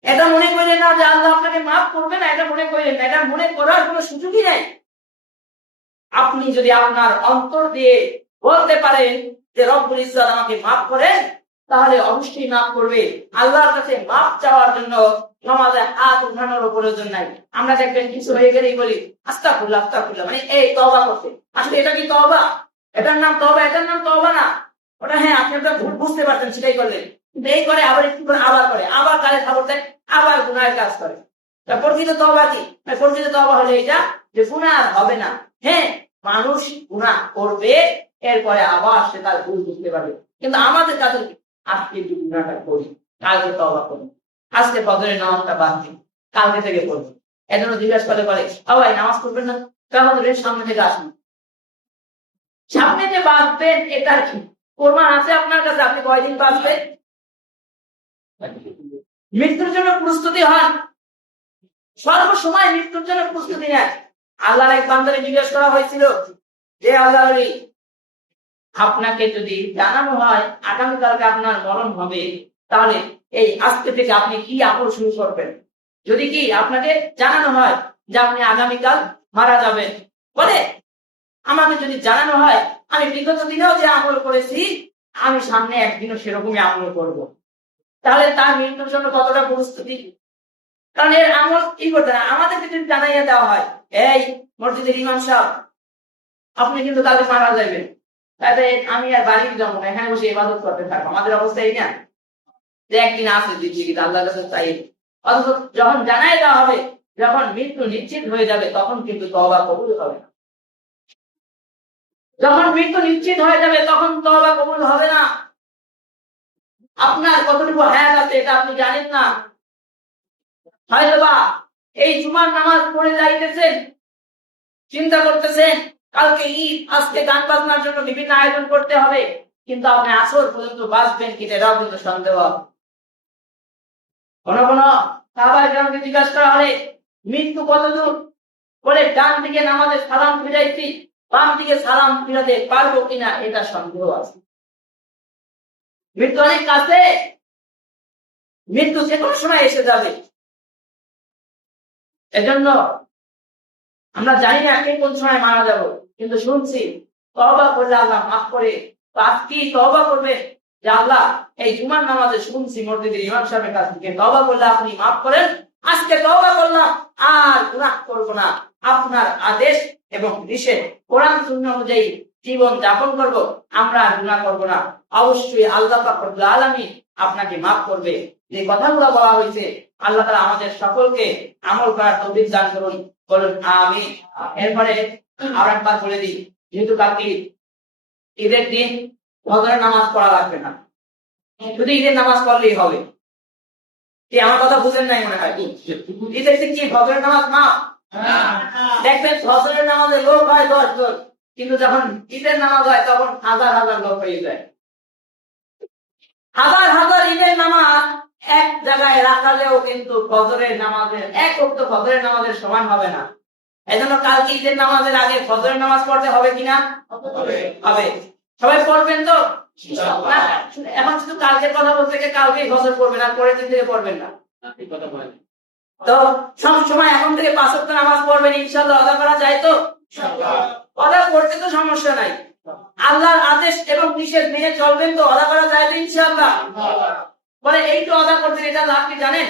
এটা মনে করেন না যে আল্লাহ আপনাকে মাফ করবে না, এটা মনে করেন না, এটা মনে করার কোনো সুযোগই নাই। আপনি যদি আপনার অন্তর দিয়ে বলতে পারেন যে রব্বুল ইজ্জত আমাকে মাফ করেন, তাহলে অবশ্যই মাফ করবে। আল্লাহর কাছে মাফ চাওয়ার জন্য নামাজে হাত উঠানোর প্রয়োজন নাই। আমরা দেখবেন কিছু হয়ে গেলেই বলি আস্তাগফিরুল্লাহ আস্তাগফিরুল্লাহ, মানে এই তওবা করতে। আসলে এটা কি তওবা? এটার নাম তওবা? এটার নাম তওবা না। ওটা হ্যাঁ আপনি একটা ভুল বুঝতে পারছেন সেটাই করলেন, কিন্তু এই করে আবার একটু করে আবার করে, আবার কালে খবর দেয়, আবার গুনাহের কাজ করে। প্রকৃত তওবা কি? প্রকৃত তওবা হলো এটা যে গুনাহ হবে না। হ্যাঁ মানুষ গুনাহ করবে, এরপরে আবার সে তার ভুল বুঝতে পারবে, কিন্তু আমাদের কাছে আজকে একটু গুনাহটা করি, কালকে তওবা করি, আজকে ফজরের নামাজটা বাদ দিই, কালকে থেকে পড়বো। এজন্য জিজ্ঞাসা করে ভাই নামাজ পড়বেন না, তাহলে সামনে থেকে আসুন। সামনে যে বাঁচবেন এটার কি প্রমাণ আছে আপনার কাছে? আপনি কয়দিন বাঁচবেন? মৃত্যুর জন্য প্রস্তুতি হন, সর্বসময় মৃত্যুর জন্য প্রস্তুতি নেন। আল্লাহর এক বান্দাকে জিজ্ঞেস করা হয়েছিল যে আল্লাহর ওলি, আপনাকে যদি জানানো হয় আগামীকালকে আপনার মরণ হবে, তাহলে এই আজকে থেকে আপনি কি আমল শুরু করবেন? যদি কি আপনাকে জানানো হয় যে আপনি আগামীকাল মারা যাবেন, বলে আমাকে যদি জানানো হয় আমি বিগত দিনেও যে আমল করেছি আমি সামনে একদিনও সেরকমই আমল করব, তাহলে তার মৃত্যুর জন্য কতটা প্রস্তুতি। কারণ এর আমল কি করতে না, আমাদেরকে যদি জানাইয়া দেওয়া হয় এই মসজিদের ইমাম সাহেব আপনি কিন্তু কালকে মারা যাবেন, তাহলে আমি আর বাড়ি যাবো না, এখানে বসে ইবাদত করতে থাকবো। আমাদের অবস্থা এই না যে একদিন আছে জিন্দগি আল্লাহর কাছে চাই। অথচ যখন জানাই দেওয়া হবে, যখন মৃত্যু নিশ্চিত হয়ে যাবে, তখন কিন্তু তওবা কবুল হবে না। যখন মৃত্যু নিশ্চিত হয়ে যাবে তখন তওবা কবুল হবে না। আপনার কতটুকু হায়াত আছে এটা আপনি জানেন না। হয়তোবা এই জুমার নামাজ পড়ে যাইতেছেন, চিন্তা করতেছেন কালকে ঈদ, আজকে গান বাজনার জন্য বিভিন্ন আয়োজন করতে হবে, কিন্তু আপনি আসর পর্যন্ত বাঁচবেন কিনা এটাও কিন্তু সন্দেহ। কোন কোন সাহাবায়ে কেরামকে জিজ্ঞাসা করা হলে মৃত্যু কতদূর, বলে ডান দিকে নামাজে সালাম ফিরাইছি, বাম দিকে সালাম ফিরাতে পারবো কিনা এটা সন্দেহ আছে। মৃত্যু অনেক কাছে, মৃত্যু যে কোনো সময় এসে যাবে। এজন্য আমরা জানি না কে কোন সময় মারা যাব, কিন্তু শুনছি তওবা করলে আল্লাহ মাফ করে। তো আজকে তওবা করবে যে আল্লাহ এই জুমার নামাজে শুনছি মসজিদের ইমাম সাহেবের কাছ থেকে তওবা করলে আপনি মাফ করেন, আজকে তওবা করলাম আর গুনাহ করব না, আপনার আদেশ এবং নিষেধ কোরআন সুন্নাহ অনুযায়ী জীবন যাপন করব, আমরা আর গুনাহ করব না। অবশ্যই আল্লাহ পাক রব্বুল আলামিন আপনাকে মাফ করবে। যে কথাগুলো বলা হয়েছে আল্লাহ তাআলা আমাদের সকলকে আমল করার তৌফিক দান করুন, বলুন আমিন। এরপরে আরেকবার বলে দিই, যেহেতু কালকে ঈদের দিন ফজরের নামাজ পড়া লাগবে না, শুধু ঈদের নামাজ পড়লেই হবে। আমার কথা বুঝেন নাই মনে হয়। ঈদের দিন কি ফজরের নামাজ না? দেখবেন ফজরের নামাজে লোক হয় 10 জন, কিন্তু যখন ঈদের নামাজ হয় তখন হাজার হাজার লোক হয়ে যায়। হাজার হাজার ঈদের নামাজ এক জায়গায় রাখালেও কিন্তু ফজরের নামাজের এক ওয়াক্ত ফজরের নামাজের সমান হবে না। এজন্য কালকে ঈদের নামাজের আগে ফজরের নামাজ পড়তে হবে কিনা? হবে। সবাই পড়বেন তো? এখন শুধু কালকের কথা বলতে গিয়ে কালকেই ফজর পড়বেন, আর পরের দিন থেকে পড়বেন না। তো সব সময় এখন থেকে 5 ওয়াক্ত নামাজ পড়বেন, ইনশাআল্লাহ আদা করা যায় তো? আদা করতে তো সমস্যা নাই, আল্লাহর আদেশ এবং নিষেধ মেনে চলবেন তো? আদা করা যায় তো ইনশাআল্লাহ? বলে এই তো আদা করছেন, এটা লাভ কি জানেন?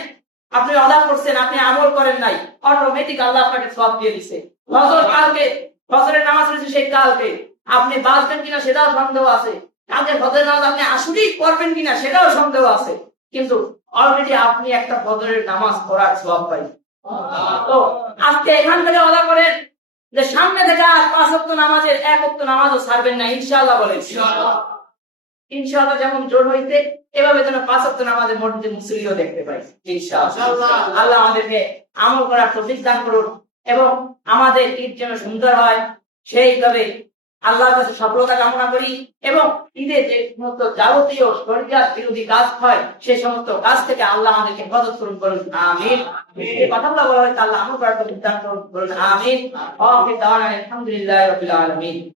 আপনি আদা করছেন, আপনি আমল করেন নাই, অটোমেটিক আল্লাহ আপনাকে সওয়াব দিয়ে দিয়েছে। ফজর কালকে, ফজরের নামাজ হয়েছে সেই কালকে, আপনি বাঁচবেন কিনা সেটাও সন্দেহ আছে। কালকে ফজরের নামাজ আপনি আসলেই পড়বেন কিনা সেটাও সন্দেহ আছে, কিন্তু অলরেডি আপনি একটা ফজরের নামাজ পড়ার সওয়াব পাইছেন। তো আজকে এখান থেকে আদা করেন যে সামনে থেকে আর 5 ওয়াক্ত নামাজের 1 ওয়াক্ত নামাজও ছাড়বেন না ইনশাআল্লাহ। বলেন ইনশাআল্লাহ। যেমন জোর হইতে এভাবে যেন 5 ওয়াক্ত নামাজের মধ্যে মুসল্লিও দেখতে পাই ইনশাআল্লাহ। আল্লাহ আমাদেরকে আমল করার তৌফিক দান করুন এবং আমাদের ঈদ যেন সুন্দর হয় সেইভাবে আল্লাহর কাছে সফলতা কামনা করি, এবং ঈদে যে সমস্ত যাবতীয় শরীয়ত বিরোধী কাজ হয় সেই সমস্ত কাজ থেকে আল্লাহ আমাদেরকে হেফাজত করুন, বলুন আমিন। এই কথাগুলো বলা হয়েছে আল্লাহ আমল করার তৌফিক দান করুন, বলুন আমিন। আলহামদুলিল্লাহি রাব্বিল আলামিন।